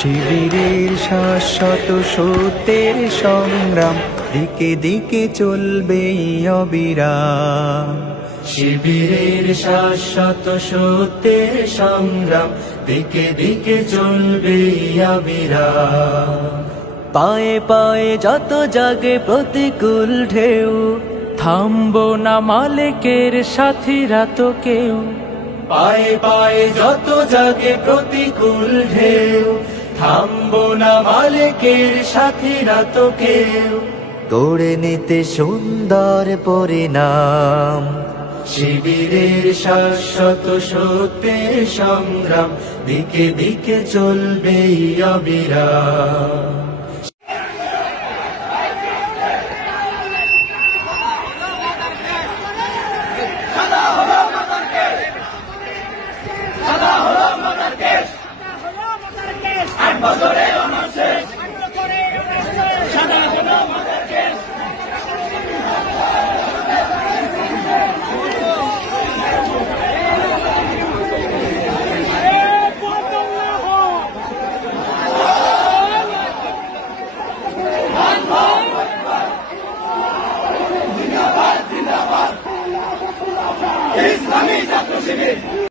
শিবিরের শাশ্বত সত্যের সংগ্রাম, দিকে দিকে চলবে অবিরাম। শিবিরের শাশ্বত সত্যের সংগ্রাম, দিকে দিকে চলবে অবিরাম। পায়ে পায়ে যত জাগে প্রতিকূল ঢেউ, থামবো না মালিকের সাথীরা তো কেউ। পায়ে পায়ে যত জাগে প্রতিকূল ঢেউ, থামবো না মালিকের সাথীরা তো কেউ। গড়ে নিতে সুন্দর পরিণাম, শিবিরের শাশ্বত সত্যের সংগ্রাম, দিকে দিকে চলবে অবিরাম। ইসলামী ছাত্র শিবির।